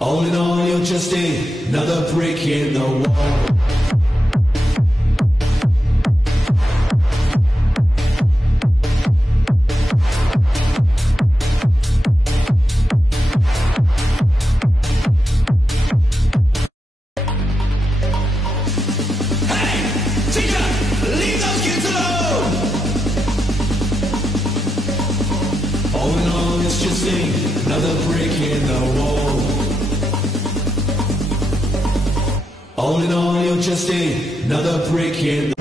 All in all, you're just another brick in the wall. All in all, it's just another brick in the wall. All in all, you're just another brick in the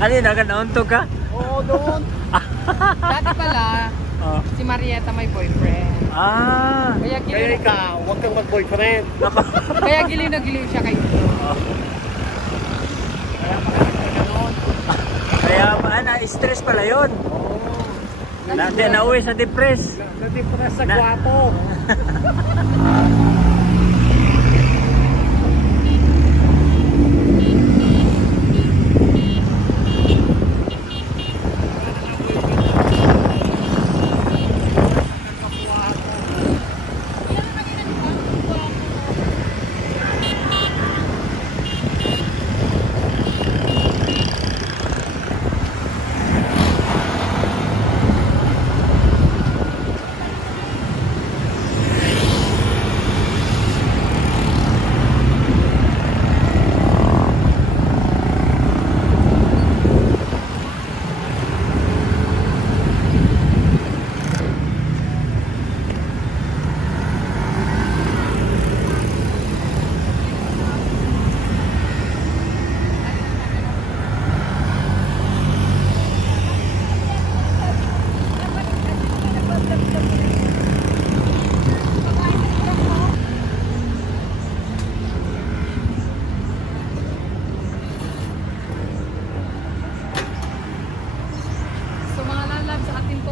Ano yun, nauntog ka? Oo, doon. Dati pala, si Marieta may boyfriend. Ah. Kaya ikaw, huwag kang mag-boyfriend. Kaya giliw na giliw siya kay Ito. Kaya na-stress pala yun. Nauwi sa depress. Na-depress sa gwapo.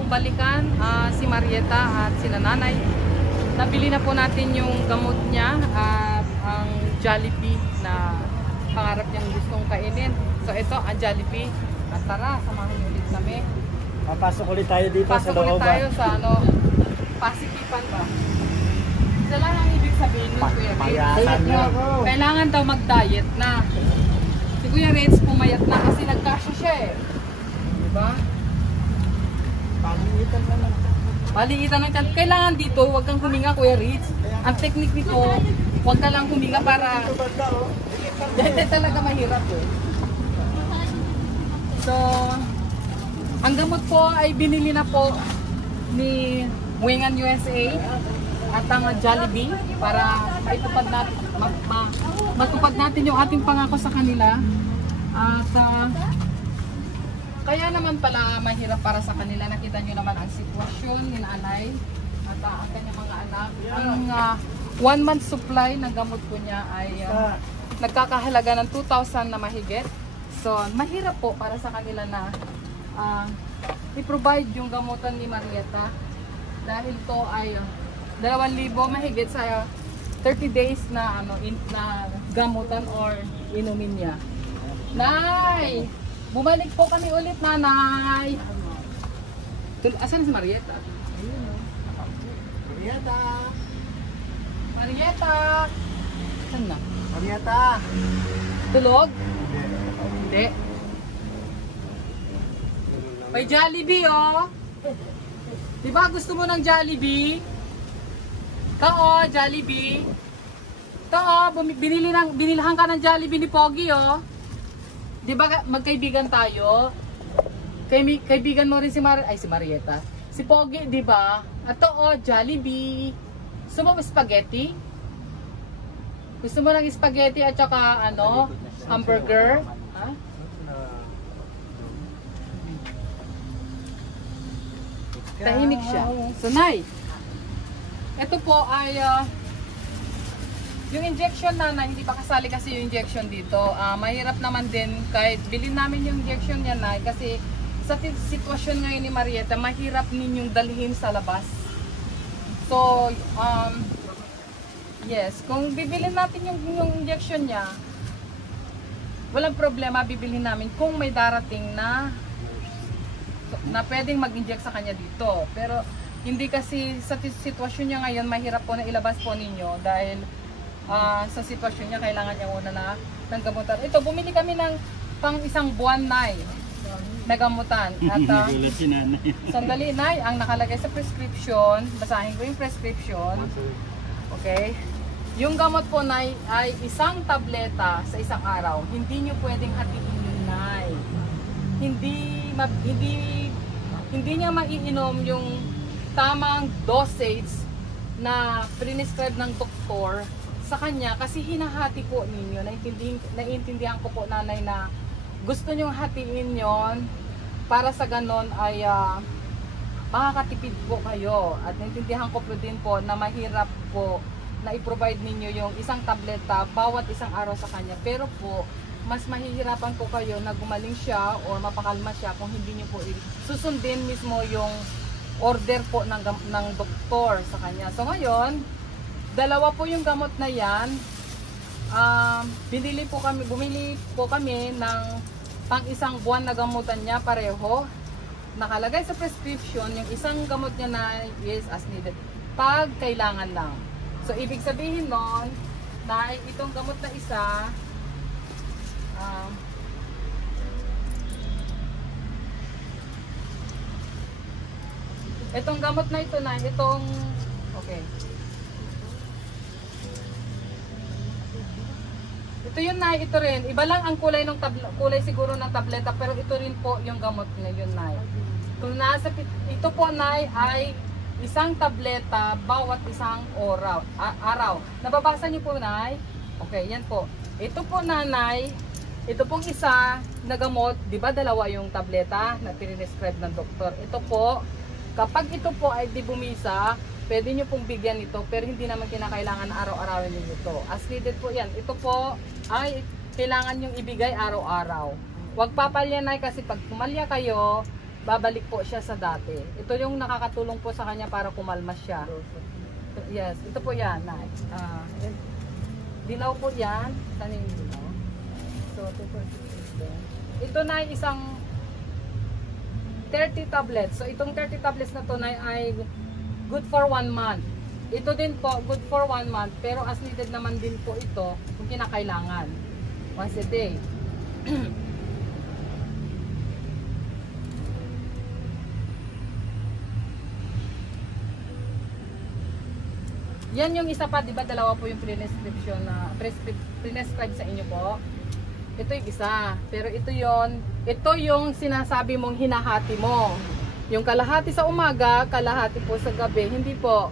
Balikan si Marieta at sila nanay. Nabili na po natin yung gamot niya at ang Jollibee na pangarap niyang gustong kainin. So ito ang Jollibee. At tara, samahan niyo ulit kami. Papasok ulit tayo dito Pasok sa looban. ulit tayo sa pasikipan ba? Isa lang ang ibig sabihin nun, Kuya Reds. Kailangan daw mag-diet na. Si Kuya Reds pumayat na kasi nagkasya siya eh. Diba? Paliitan na lang. Paliitan ng tiyan. Kailangan dito, huwag kang huminga, Kuya Ritz. Ang technique nito, huwag ka lang huminga para... Dahil talaga mahirap eh. So, ang gamot po ay binili na po ni Wingan USA at ang Jollibee para maitupad natin, matupad natin yung ating pangako sa kanila. At kaya naman pala mahirap para sa kanila. Nakita nyo naman ang sitwasyon ni nanay at ang kanyang mga anak. Ang 1 month supply ng gamot po niya ay nagkakahalaga ng 2,000 na mahigit. So mahirap po para sa kanila na i-provide yung gamutan ni Marieta dahil to ay 2,000 mahigit sa 30 days na na gamutan or inumin niya. Nay! Bumalik po kami ulit, nanay. Asan si Marieta? Ayun, no? Marieta! Marieta! Saan na? Marieta! Tulog? Hindi. May Jollibee, oh. Diba gusto mo ng Jollibee? Ito, oh, Jollibee. Ito, oh, binilhan ka ng Jollibee ni Pogi, oh. Diba magkaibigan tayo? Kaibigan mo rin si Marieta. Si Pogi, diba? At oh, Jollibee. Gusto mo spaghetti? Gusto mo ng spaghetti at saka hamburger? Ha? Tahimik siya. So, Nay, ito po ay yung injection na hindi pa kasali kasi yung injection dito. Mahirap naman din kahit bilhin namin yung injection niya na kasi sa sitwasyon ngayon ni Marieta, mahirap ninyong dalhin sa labas. So, yes, kung bibilhin natin yung injection niya, walang problema, bibilhin namin kung may darating na pwedeng mag-inject sa kanya dito. Pero hindi kasi sa sitwasyon niya ngayon, mahirap po na ilabas po ninyo dahil sa sitwasyon niya, kailangan niya muna ng gamutan. Ito, bumili kami ng pang 1 buwan na gamutan. At sandali, Nay, ang nakalagay sa prescription, basahin ko yung prescription. Okay? Yung gamot po, Nay, ay 1 tableta sa isang araw. Hindi nyo pwedeng hatiin yun, Nay. Hindi niya maiinom yung tamang dosage na prescribe ng doktor sa kanya kasi hinahati po ninyo. Naiintindihan ko po, nanay, na gusto nyong hatiin yon para sa ganon ay makakatipid po kayo. At naintindihan ko po din po na mahirap po na i-provide ninyo yung isang tableta bawat isang araw sa kanya. Pero po, mas mahihirapan po kayo na gumaling siya o mapakalma siya kung hindi nyo po susundin mismo yung order po ng doktor sa kanya. So ngayon, dalawa po yung gamot na yan. Bumili po kami ng pang isang buwan na gamutan niya pareho. Nakalagay sa prescription yung isang gamot niya na is as needed pag kailangan lang. So ibig sabihin nun na itong gamot na isa itong gamot na ito okay. Ito yun na, ito rin. Iba lang ang kulay ng kulay siguro ng tableta, pero ito rin po yung gamot na yun, Nay. Kung ito po, Nay, ay isang tableta bawat isang araw. Nababasa niyo po, Nay? Okay, yan po. Ito po, Nanay, ito pong isa na gamot, di ba dalawa yung tableta na pininescribe ng doktor. Ito po, kapag ito po ay di bumisa, pwede nyo pong bigyan ito, pero hindi naman kinakailangan na araw-arawin ninyo ito. As needed po yan. Ito po ay kailangan yung ibigay araw-araw. Huwag papalya, Nay, kasi pag pumalya kayo, babalik po siya sa dati. Ito yung nakakatulong po sa kanya para kumalma siya. Yes, ito po yan, Nay. Dilaw po yan. Saan yung dilaw? So, ito na isang 30 tablets. So, itong 30 tablets na to, Nay, ay good for 1 month. Ito din po, good for 1 month. Pero as needed naman din po ito kung kinakailangan. Once a day. Yan yung isa pa, di ba? Dalawa po yung prescription na prescribe sa inyo po. Ito yung isa. Pero ito yung sinasabi mong hinahati mo. Yung kalahati sa umaga, kalahati po sa gabi. Hindi po.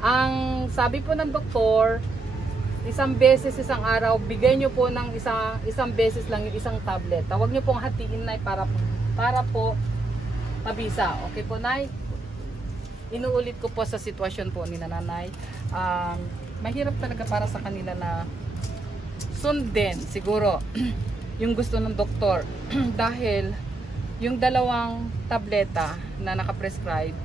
Ang sabi po ng doktor, isang beses isang araw, bigay nyo po ng isang beses lang yung isang tablet. Huwag nyo pong hatiin, Nay, para po mabisa. Okay po, Nay? Inuulit ko po sa sitwasyon po ni Nanay. Mahirap talaga para sa kanila na sundin siguro yung gusto ng doktor. Dahil yung dalawang tableta na nakaprescribe,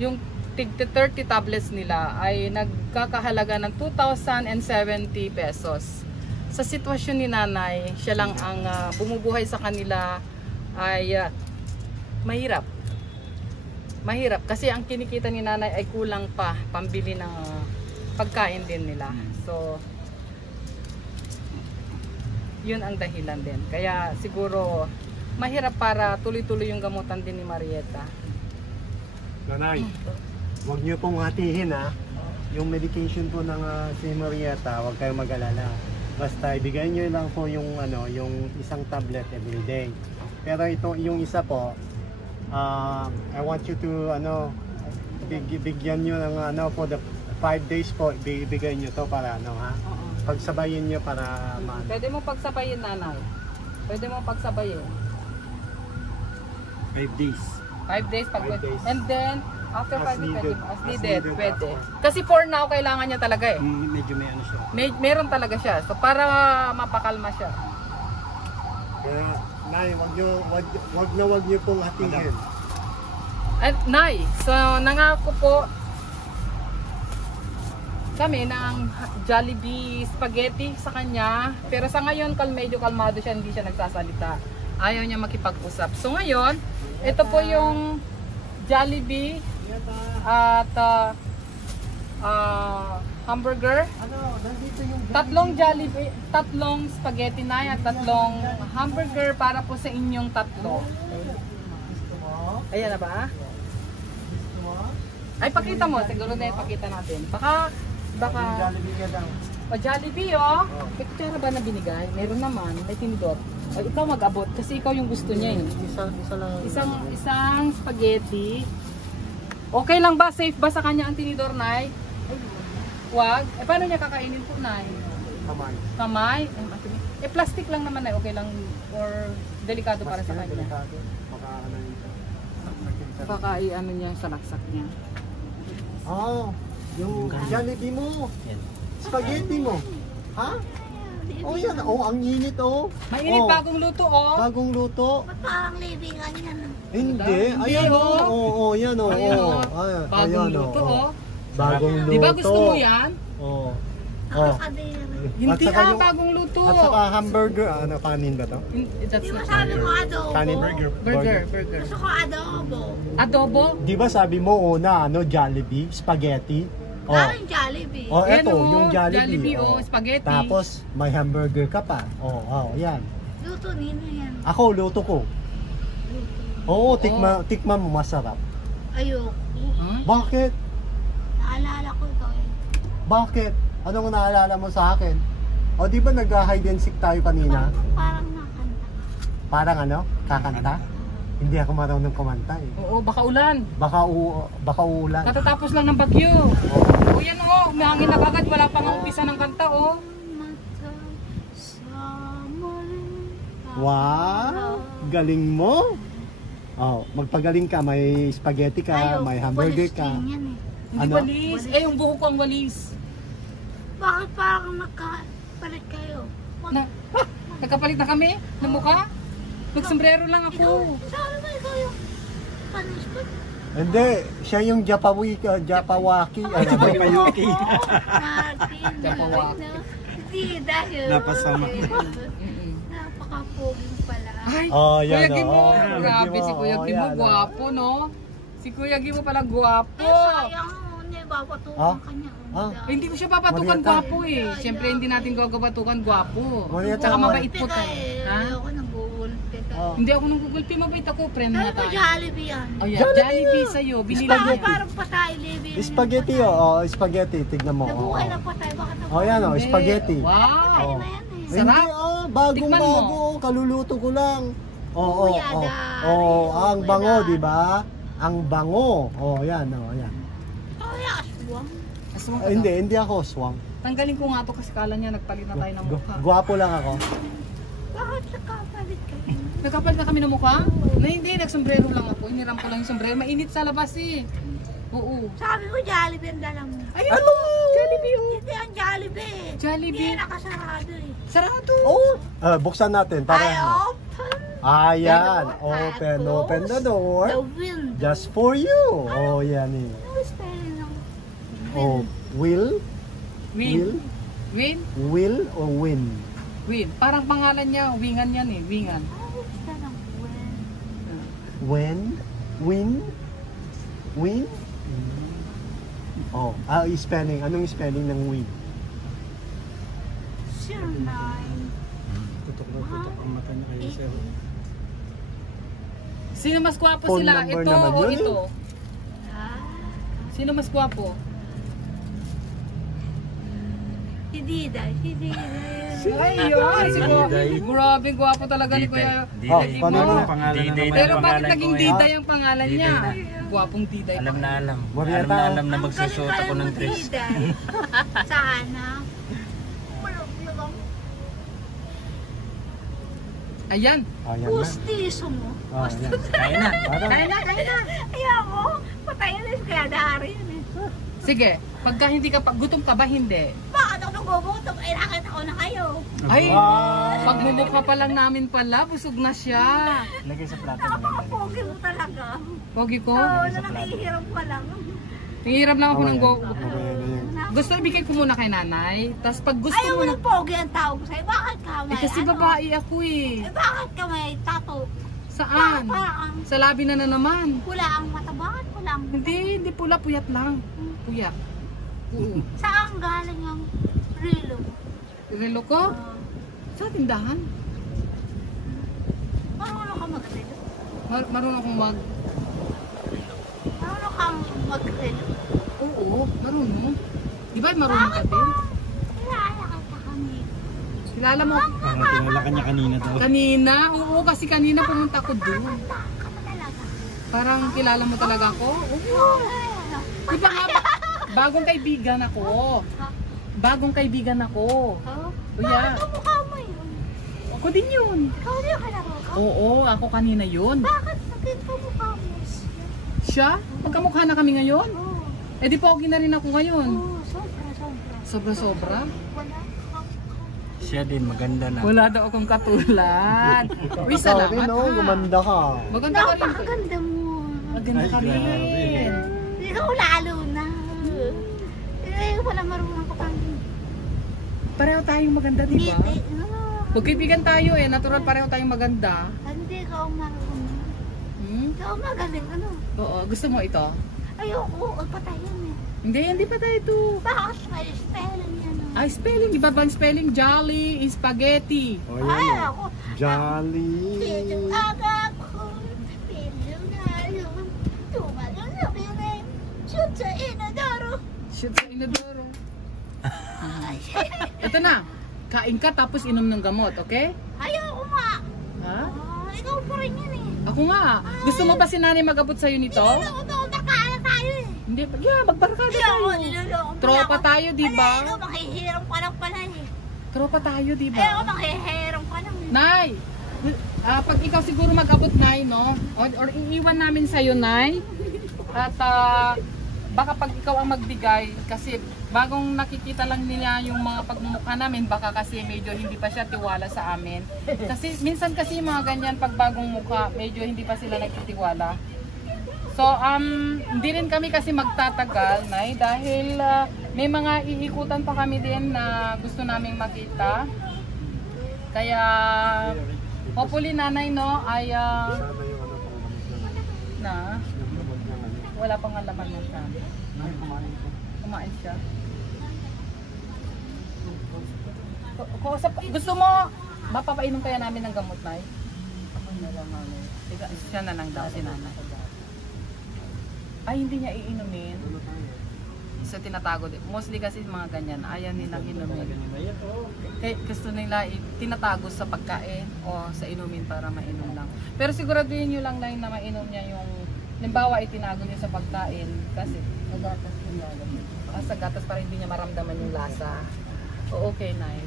yung 30 tablets nila ay nagkakahalaga ng 2,070 pesos. Sa sitwasyon ni Nanay, siya lang ang bumubuhay sa kanila ay mahirap. Mahirap kasi ang kinikita ni Nanay ay kulang pa pambili ng pagkain din nila. So, yun ang dahilan din. Kaya siguro mahirap para tuloy-tuloy yung gamutan din ni Marieta. Nanay, huwag niyo pong hatihin ha. Yung medication po ng si Marieta, huwag kayong mag-alala. Basta ibigay niyo lang po yung yung isang tablet every day. Pero ito yung isa po, I want you to bigyan niyo ng for the 5 days po, ibigay niyo to para ha. Pagsabayin niyo para Pwede mo pagsabayin, Nanay. Pwede mo pagsabayin. 5 days. 5 days pag 5 days. And then after 5 days, needed. as As needed, needed pwede. after. Kasi for now, kailangan niya talaga eh. Medyo may siya. Meron talaga siya. So para mapakalma siya. Kaya, Nay, wag niyo pong hatiin. At Nay, so nangako po kami ng Jollibee spaghetti sa kanya. Pero sa ngayon, medyo kalmado siya, hindi siya nagsasalita. Ayaw niya makipag-usap. So ngayon, ito po yung Jollibee at hamburger. Tatlong Jollibee, tatlong spaghetti na at tatlong hamburger para po sa inyong tatlo. Ayan na ba? Ay, pakita mo. Siguro na ipakita natin. Baka Jollibee oh. May kutsara ba na binigay? Meron naman. May tinidor. O, ikaw mag-abot kasi ikaw yung gusto niya eh. Isang spaghetti. Okay lang ba? Safe ba sa kanya ang tinidor, Nay? Wag. Eh, paano niya kakainin po, Nay? kamay. Kamay? Plastic lang naman okay lang or delikado para sa kanya. Delikado. Baka ano yun. Baka i-ano niya sa laksak niya. Oh, yung Jollibee mo. Spaghetti mo. Ha? Oh, yan. Oh, ang init, oh. Mainit, Oh, bagong luto, oh. bagong luto. Parang libingan yan. Hindi. Hindi, Ayan, oh. oh. Oo, yan, oh. Ayan, oh. Ayan, Bagong ayan, luto, oh. Bagong luto. Di ba gusto mo yan? Oh. Oh. Nakakadiri. Hindi saka yung- bagong luto. At saka hamburger, ano, kanin ba to? That's Di ba not sabi mo adobo? Kanin burger. Gusto ko adobo. Adobo? Di ba sabi mo una, ano, Jollibee, spaghetti? Oh. Daming Jollibee. Oh, Yan, eto, oh, yung Jollibee. Jollibee, oh, spaghetti. Tapos, may hamburger ka pa. Oh, yan. Luto nino yan. Ako, luto ko. Oo, tikma mo, masarap. Ayoko. Huh? Bakit? Naalala ko ito eh. Bakit? Anong naalala mo sa akin? O, di ba nag-hide and seek tayo kanina? Parang nakanta. Parang ano? Kakanta? Hindi ako marunong kumanta eh. Oo, baka ulan. Baka uulan. Katatapos lang ng bagyo. O yan, oh, umihangin na kagad. Wala pang umpisa ng kanta, oh. Wow! Galing mo! Oh, magpagaling ka, may spaghetti ka, may hamburger ka. Yan eh. Hindi Ano? walis. Eh, yung buhok ko ang walis. Bakit parang nagkapalit kayo? Nagkapalit na kami ng mukha. Nagsombrero lang ako. Sabi mo ikaw yung punishment? Hindi, siya yung Japawaki. Japawaki. Japawaki. Hindi, dahil Napasama. napaka-pogi mo pala. Ay, Oh, Kuya yan, Gimo. oh. Grabe si Kuya Oh, Gimo. yan, oh. Gwapo, no? Si Kuya Gimo pala gwapo. Eh, sayang mo, hindi babatukan Ah? kanya. Ah? Hindi ko siya papatukan Marieta. gwapo eh. Siyempre hindi natin gagabatukan gwapo. Marieta, Tsaka oh. mabait po tayo. Ha? Ayoko nang gugulpi ka. Oh. Hindi ako nung Google Pay, mabait ako. Friend Sabi na mo tayo. Jollibee yan. Oh, yeah. Jollibee sa'yo. Binili Bakit niya. parang patay, Libby? Spaghetti, oh. Spaghetti, tignan mo. Nabuhay Oh. na patay, bakit Oh, yan, oh. Eh, Spaghetti. Wow. Patay Oh. na yan eh. Sarap. Hindi, oh. Bagong-bago. Kaluluto ko lang. Oo, Kuya, oh. Dari. Oh, ang Kuya, bango, Dari. di ba? Ang bango. Oh, yan, oh, yan. Oh, yeah, aswang. Aswang ka Hindi ako swang. Tanggalin ko nga to kasi kala niya nagpalit na tayo ng mukha. Gwapo lang ako. Bakit nakapalit kayo? Nagkapalit na kami ng mukha? Na hindi, nagsombrero lang ako. Iniram ko lang yung sombrero. Mainit sa labas eh. Oo. Sabi mo Jollibee ang dala mo. Ayun ano? Jollibee oh. Hindi ang Jollibee. Jollibee. Hindi nakasarado eh. Sarado. Oh! Buksan natin para. Ay, open. Ayan, Open. open the The door. wind. Just for you. Oh, yan eh. Ano spelling ng Oh, will, Win. Win? will or win? Win. Parang pangalan niya, wingan yan eh. Wingan. Ano spelling ng wind? When, win, win. Oh, spelling. Anong spelling ng win? 09. Tutok na tutok ang mata niya kayo, sir. Sino mas gwapo Phone sila? number Ito naman o yun ito? Ah, Sino mas gwapo? si Diday. Si Diday. Ay, yun. Grabe, gwapo talaga ni Kuya. Oh, Diday paano mo. mo? Pangalan na naman. Pero bakit Pangalan naging ko, eh. Diday ang pangalan niya? Gwapong Diday. Alam na alam. Marieta, Alam na oh. alam na magsusuot ako ng dress. Sana. Ayan. Ayan na. Pustiso mo. Oh, yan. Kaya na. Parang, Kaya na, kaya na. Ayoko. Patayin na kaya dari yun eh. Sige, pagka hindi ka, gutom ka ba? Hindi. Bakit ako nagugutom? Eh, nakita ko na kayo. Ay, Wow. pagmumukha pa lang namin pala, busog na siya. Lagay sa plato na lang. Napaka-pogi mo talaga. Pogi ko. Oo, na nakihiram ka lang. Nangihiram lang ako ng go. Okay na yan. Gusto ibigay ko muna kay nanay. Tapos pag gusto Ayaw mo mo na... ng pogi ang tawag sa'yo. Bakit ka may Eh kasi ano? babae ako eh. Eh, bakit ka may tato? Saan? Parang Sa labi na naman. pula ang mata. Bakit pula ang mata? Hindi pula, puyat lang. Puya. Oo. Saan galing ang relo? Relo ko? Sa tindahan. Marunong ka mag-relo? Marunong akong mag... Marunong kang mag-relo? Oo, marunong. Di ba marunong ka din? Kilala kita kami. Kilala mo? Parang tinala ka niya kanina daw. Kanina? Oo, kasi kanina pumunta ko doon. Ka mo talaga. Parang kilala mo talaga ako? Oo. Oo. Di ba nga, bagong kaibigan ako. bagong kaibigan ako. Oh? Kuya. Bakit kamukha mo yun? Ako din yun. Ikaw din yung kalaro ko? Oo, ako kanina yun. Bakit naging kamukha mo? Siya? Magkamukha na kami ngayon? Oo. Eh di pogi na rin ako ngayon. Oo, sobra. Sobra-sobra. Wala kang Siya din, maganda na. Wala daw akong katulad. Uy, salamat Ikaw rin, ha. gumanda ka. Maganda ka rin. napakaganda mo. Maganda ka Ay, grabe. rin. Ikaw lalo na. Eh, wala marunong ka pang Pareho tayong maganda, di ba? ngiti. Magkaibigan tayo eh. Natural pareho tayong maganda. Hindi ka ang marunong. Hmm? Ikaw ang magaling, ano? Oo, gusto mo ito? Ayoko, patayin eh. Hindi pa tayo ito. Bakit may spelling yan? Oh? Ay, spelling. Iba bang spelling? Jolly, spaghetti. O Ay, yan. ako. Jolly. Piling agak ko. Piling na yun. Tumalong na piling. Shoot sa inadoro. Shit sa inodoro. Ito na. Kain ka tapos inom ng gamot, okay? Ayoko nga. Ha? Ikaw pa rin yan eh. Ako nga. Gusto mo ba si nanay mag-abot sa'yo nito? Nakakaya tayo eh. Hindi. Yeah, magbarkada Ayoko, tayo. niloloko mo Tropa ako. tayo, di ba? Ay, ikaw makihirang pa lang pala eh. Tropa tayo, di Ayoko, ba? makihirang pa lang eh. Nay, pag ikaw siguro mag-abot, Nay, no? Or iiwan namin sa'yo, Nay. At baka pag ikaw ang magbigay, kasi bagong nakikita lang nila yung mga pagmumukha namin, baka kasi medyo hindi pa siya tiwala sa amin. Kasi minsan kasi mga ganyan, pag bagong mukha, medyo hindi pa sila nagtitiwala. So, hindi rin kami kasi magtatagal, Nay, dahil may mga iikutan pa kami din na gusto naming makita. Kaya, hopefully, Nanay, no, ay, na, wala pang alaman ng kami. Kumain siya. Gusto mo, mapapainom kaya namin ng gamot, Nay? Siya na lang daw, si Nanay. Ay, hindi niya iinumin. So, tinatago din. Mostly kasi mga ganyan, ayaw nilang inumin. Kaya gusto nila tinatago sa pagkain o sa inumin para mainom lang. Pero siguraduhin nyo lang na mainom niya yung, limbawa itinago niya sa pagkain kasi sa gatas yung lalagyan. Sa gatas para hindi niya maramdaman yung lasa. O okay, Nay.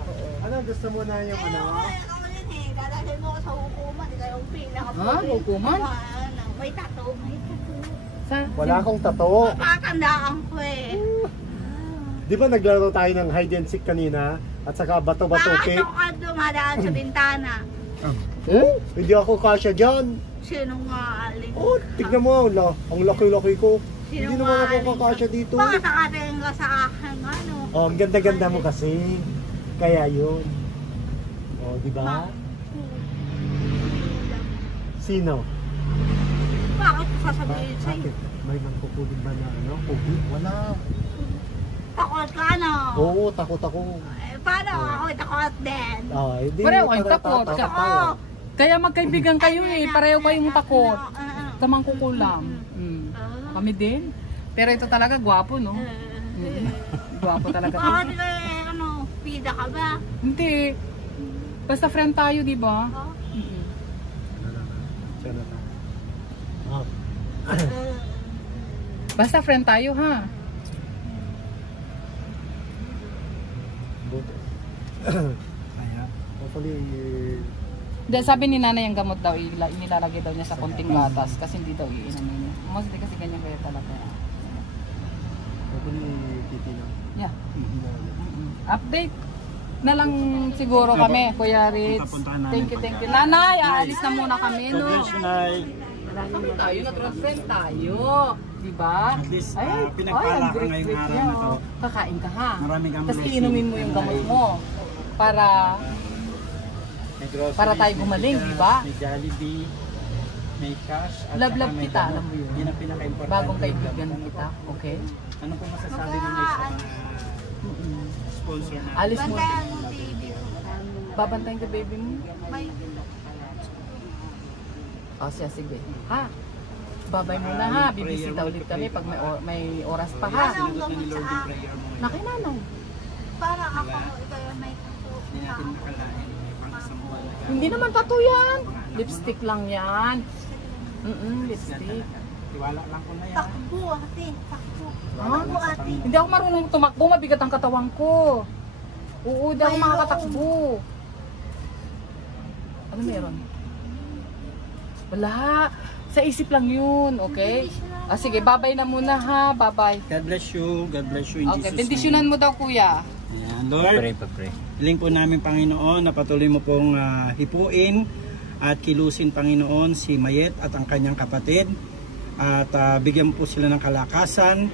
Oo. Ano, gusto mo na yung ano? Ikaw rin eh. Dadalhin mo ko sa hukuman. Ikaw yung pinaka-pulis. Ha? Hukuman? May tattoo. May tattoo. Wala akong tato. Pakatandaan ko eh. Di ba naglaro tayo ng hide and seek kanina? At saka bato-bato Bakit cake? ako ka dumadaan sa bintana? Oh, hindi ako kasya dyan. Sino nga aling? Oh, tignan mo, ang laki-laki ko. Sino Hindi naman ako nga aling? kakasya dito. Baka sakatingin ka sa akin, ano? Oh, ang ganda-ganda mo kasi. Kaya yun. Oh, di ba? Sino? Bakit ko sasabihin sa'yo? Bakit? May nangkukulit ba na ano? Kubi? Wala. Takot ka, no? Oo, takot ako. Eh, paano ako takot din? Ah, hindi. Pareho kayong para takot. tatakot Oo. tayo. Kaya magkaibigan kayo eh. Pareho kayong takot. Kamang kukulam. Kami din. Pero ito talaga gwapo, no? Gwapo talaga. Bakit ka, ano, pida ka ba? Hindi. Basta friend tayo, di ba? Oh? Siya na tayo. Ah, Basta friend tayo, ha? buti. Ayan. Hopefully, Hindi, sabi ni nanay ang gamot daw, inilalagay daw niya sa konting gatas kasi hindi daw iinumin niya. Mostly kasi ganyan kaya talaga. hopefully, titignan. Yeah. Update na lang siguro kami, Kuya Ritz. Thank you. Nanay, aalis na muna kami, no? Nay. Kami tayo, natural friend tayo. Diba? At least, Ay, pinagpala ang ka ngayong great araw niya, na to. oh. Kakain ka ha. Maraming kang Tapos blessing. iinumin mo yung gamot mo. Para May groceries, Para tayo gumaling, may di ba? May Jollibee, may cash, at Love saka may kita, gamot. alam mo yun. Yun ang pinaka-importante. bagong kaibigan kita. Okay? Ano po masasabi ninyo sa mga sponsor na? Alis mo. Bantayan mo, baby ko. Babantayin ko baby mo. May O siya, sige. Ha? Babay muna ha. Bibisita ulit kami pag may oras pa ha. anong gamot sa akin? Nakinanay. Para ako, ikaw yung may tattoo. Hindi natin nakalain. Pang isang buwan na Hindi naman tattoo yan. Lipstick lang yan. Lipstick. Tiwala lang ko na yan. Takbo, ate. Takbo. Ha? Hindi ako marunong tumakbo, mabigat ang katawan ko. Oo, hindi ako makakatakbo. Ano meron? Wala. Sa isip lang yun, okay? Ah, sige, babay na muna ha. Babay. God bless you. God bless you in Okay, Jesus' bendisyonan mo daw kuya. Ayan, Lord, Pray. hiling po namin Panginoon na patuloy mo pong hipuin at kilusin Panginoon si Mayet at ang kanyang kapatid. At bigyan mo po sila ng kalakasan,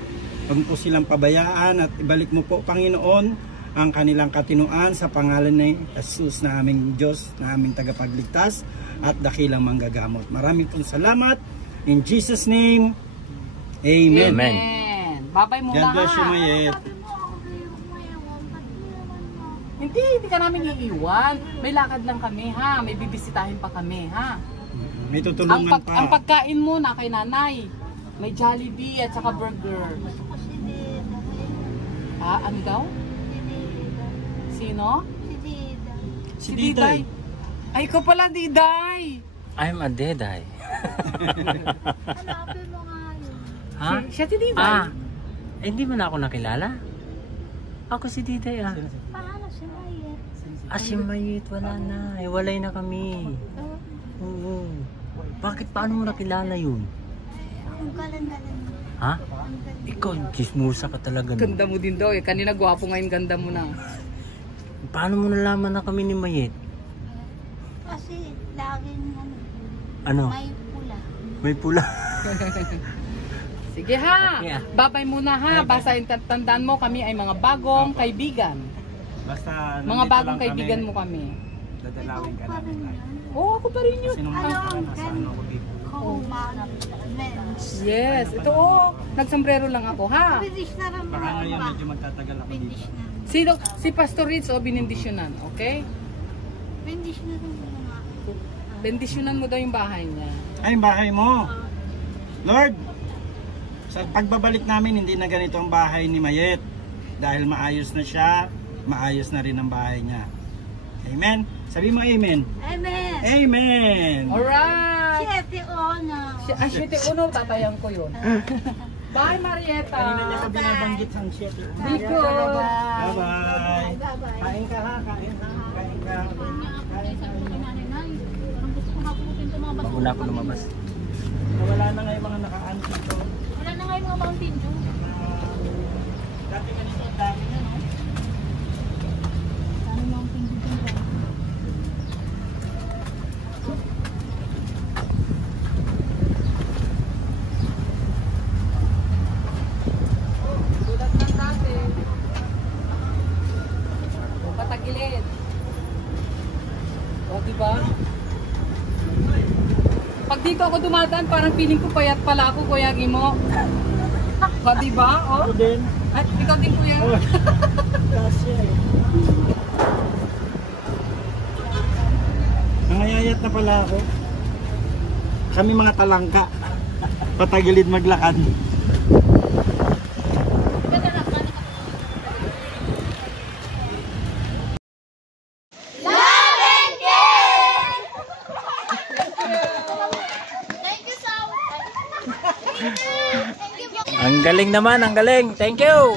huwag mo po silang pabayaan at ibalik mo po Panginoon ang kanilang katinuan sa pangalan ni Jesus na aming Diyos, na aming tagapagligtas at dakilang manggagamot. Maraming pong salamat. In Jesus' name, Amen. Amen. Babay muna God bless you, ha. Mayet. Sabi mo ako kayo mayawan, ba't niyaman mo? Hindi ka namin iiwan. May lakad lang kami ha. May bibisitahin pa kami ha. May tutulungan pa. Ang pagkain mo na kay nanay. May Jollibee at saka burger. Gusto ko si Dida. Ah, ano daw? Si Dida. Sino? Si Dida. Si Diday. Ay, ikaw pala, Diday. I'm a dead eye. Hanapin mo nga yun. Ha? Siya si Diday. Ah, hindi mo na ako nakilala? Ako si Diday ah. Paano si Mayet? Ah, si Mayit, wala na. Iwalay na kami. Oo. Bakit? Paano mo nakilala yun? Ang galing-galing mo. Ha? Ang galing. Ikaw, chismusa ka talaga. No? Ganda mo din daw eh. Kanina gwapo ngayon, ganda mo na. Paano mo nalaman na kami ni Mayit? Kasi laging Ano? may pula. May pula. Sige ha. Okay, ah. Babay muna ha. Basta tandaan mo kami ay mga bagong kaibigan. Basta Mga nandito bagong lang kaibigan kami, mo kami. dadalawin ka Pa rin namin. yan. Oo, ako pa rin yun. Kasi nung Ano mga ang nasa ano ko dito. Commandments. Yes, ito oh. Nagsombrero lang ako ha. British na rin Baka mo ngayon pa. medyo magtatagal ako dito. British na. Si Pastor Ritz o binindisyonan, okay? British na rin mo nga. Bendisyonan mo daw yung bahay niya. Ay, yung bahay mo. Lord, sa pagbabalik namin, hindi na ganito ang bahay ni Mayet. Dahil maayos na siya, maayos na rin ang bahay niya. Amen? Sabi mo amen. Amen. Amen! Alright! Siete ono. Ay, 7-1, tatayang ko yun. Bye, Marieta! Kanina niya ka binabanggit ang shit. Biko! Bye-bye! Bye-bye. Kain ka ha, kain ha. Kain ka. Mauna ako lumabas. Wala na nga yung mga naka-ano dito. Wala na nga yung mga Mountain Dew. Dati ganito, dami na, no? Dami Mountain Dew dyan. Tulad ng dati. Patagilid. O, diba? Pag dito ako dumadaan, parang feeling ko payat pala ako, Kuya Gimo. O, diba? O? Ako din. At ikaw din, Kuya. Kasi nangayayat na pala ako. Kami mga talangka. Patagilid maglakad. Thank you so much. Thank you. Ang galing naman, ang galing. Thank you!